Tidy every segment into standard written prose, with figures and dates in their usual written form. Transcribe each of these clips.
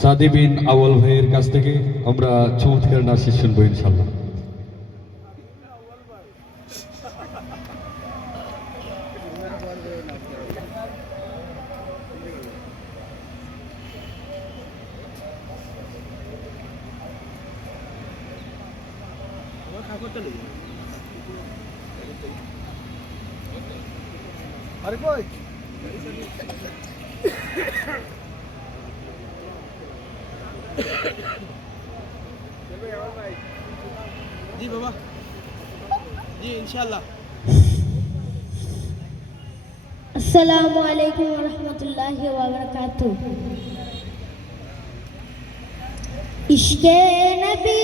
সাদি বিন আউয়াল ভাইয়ের কাছ থেকে আমরা চমৎকার নাচ শুনবো ইনশাল্লাহ। আরে কই জি বাবা জি ইনশাআল্লাহ। अस्सलामु अलैकुम व रहमतुल्लाहि व बरकातुह। इश्के नबी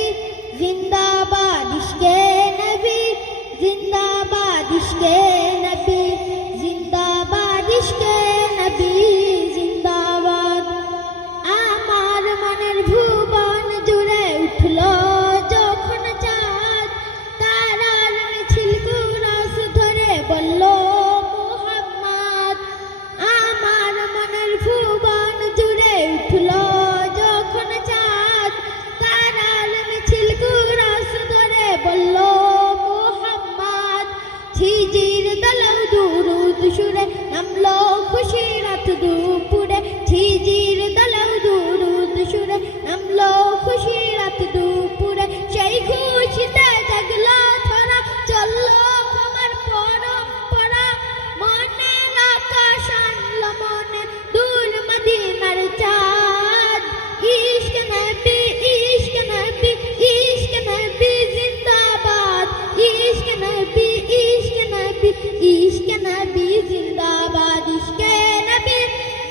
जिंदाबाद, इश्के नबी जिंदाबाद, इश्के नबी जिंदाबाद, इश्के नबी जिंदाबाद। आमार मनेर भुवन जुड़े उठलो যখন চাঁদ, তারার মিছিল কুরাস ধরে বলল মুহাম্মদ। আমার মনের ভুবন জুড়ে উঠলো যখন চাঁদ, তারার মিছিল কুরাস ধরে বলল মুহাম্মদ। ঝিঝির দলৌ দুরুদ সুরে নামলো খুশি রাত দুপুরে, ঝিঝির দলৌ দুরুদ সুরে নামলো খুশি রাত দুপুরে। সেই খুশিতে জাগলো ধরা, চললো ক্ষমার পরম্পরা। মনের আকাশ আনলো মনে দূর মদিনার চাঁদ। ইশক নবী, ইশক নবী, ইশক নবী জিন্দাবাদ, ইশক নবী, ইশক নবী, ইশক নবী জিন্দাবাদ, ইশকে নবী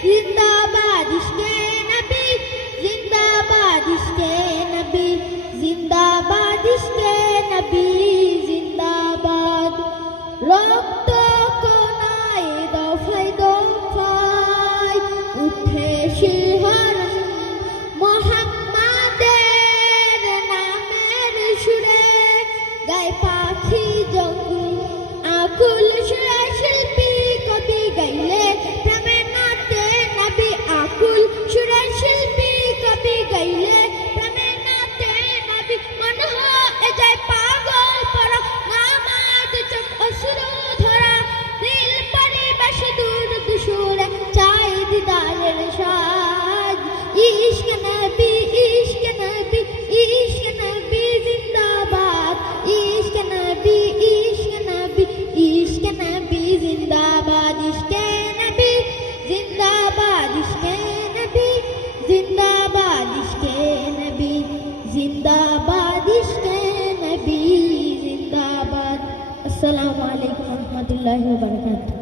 জিন্দাবাদ, ইশকে নবী জিন্দাবাদ, ইশকে নবী জিন্দাবাদ, ইশকে নবী জিন্দাবাদ। রক্ত কোনায় দফায় দফায় উঠে শিহরণ মুহাম্মাদের নামের সুরে। গায় পাখি জঙ্গি আকুল সুরে, শিল্পী কবি গাইলে প্রেমের নাতে নবী আকুল সুরে, শিল্পী কবি গাইলে প্রেমের নাতে নবী। মন হয়ে যায় পাগল পরা, নামাজ চোখ অশ্রু ধরা, দিল পরিবেশ দূর দুসুরে চাই দিদারের সাজ। ইশক নবী, ইশক নবী, ইশক নবী জিন্দাবাদ, ইশক নবী, ইশক নবী, ইশক নবী জিন্দাবাদ, ইশকে নবী জিন্দাবাদ, ইশকে নবী জিন্দাবাদ, ইশকে নবী জিন্দাবাদ, ইশকে নবী জিন্দাবাদ। আসসালামু আলাইকুম ওয়া রাহমাতুল্লাহি ওয়া বারাকাতুহু।